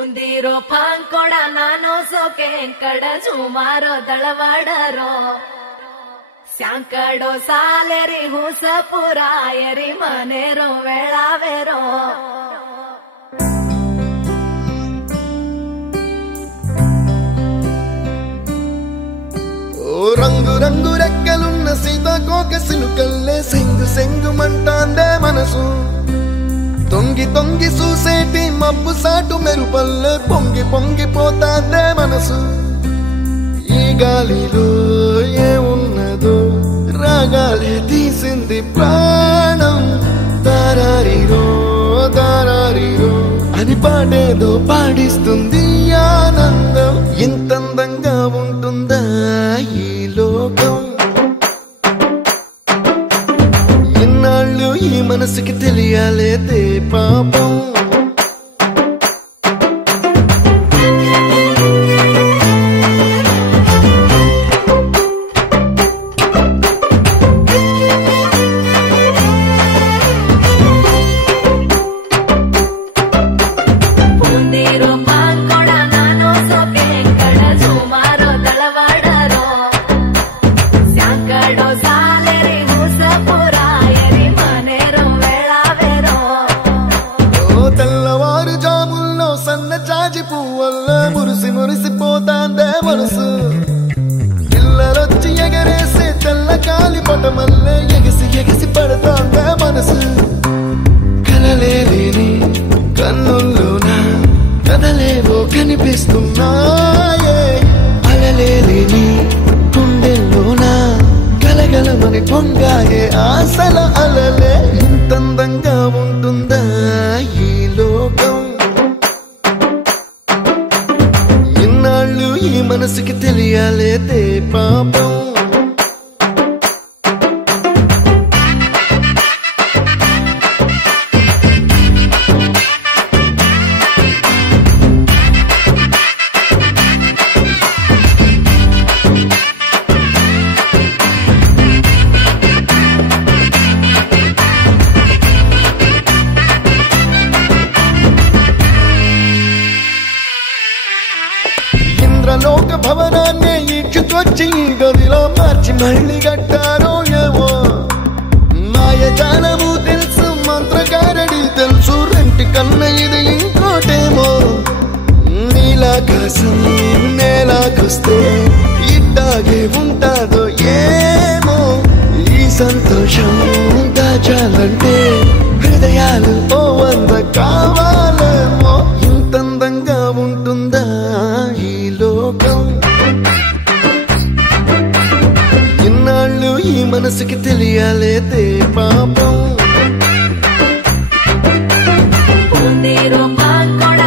ಬೂಂದಿರೋ ಪಾಂಕೊಡ ನಾನು ಸೋಕೆ ಕಡ ಸುಮಾರೋ ದಳವಾಡರೋ ಸ್ಯಾಂಕಡೋ ಸಾಲೆರಿ ಹುಸ ಪುರಾಯರಿ ಮನೆರೋ ವೇಳಾವೆರೋ రంగు రంగు రెక్కలున్న సీతాకోక సిలుకల్లే సెంగు సెంగు మంటాందే మనసు తొంగి తొంగి చూసేటి మబ్బు సాటు మెరుపల్లే పొంగి పొంగిపోతాందే మనసు ఈ గాలిలో ఏమున్నదో రాగాలే తీసింది ప్రాణం దారారిరో దారారిరో అని పాడేదో పాడిస్తుంది ఆనందం ఇంతందంగా ఉంటుందా ఈ లోకం ఇన్నాళ్ళు ఈ మనసుకి తెలియాలేదే పాపం మురిసిపోతాందే మనసు పిల్లలొచ్చి ఎగరేసే తెల్ల కాలి పటమల్లే ఎగిసి ఎగిసి పడతాందే మనసు కలలేని కన్నుల్లోన కదలేవో కనిపిస్తున్నాయే అలలేని గుండెల్లోన గలగలమని పొంగాయే ఆశల అలలే ఇంతందంగా ఉంటుందా ఈ లోకం ఈ మనసుకి తెలియాలేదే పాపం లోక భవనాన్ని ఈడ్చుకొచ్చి గదిలో మార్చి మళ్ళీ కట్టారో ఏమో మాయజాలము తెలుసు మంత్రగారడి తెలుసు రెంటి కన్న ఇది ఇంకోటేమో నీలాకాశం నేలాకొస్తే ఇట్టాగే ఉంటాదో ఏమో ఈ సంతోషం దాచాలంటే హృదయాలు ఓ వంద కావాలేమో ఇంతందంగా ఉంటుందా ఈ లోకం ఇన్నాళ్ళు ఈ మనసుకి తెలియాలేదే పాపం బూందిరో పాంకొడ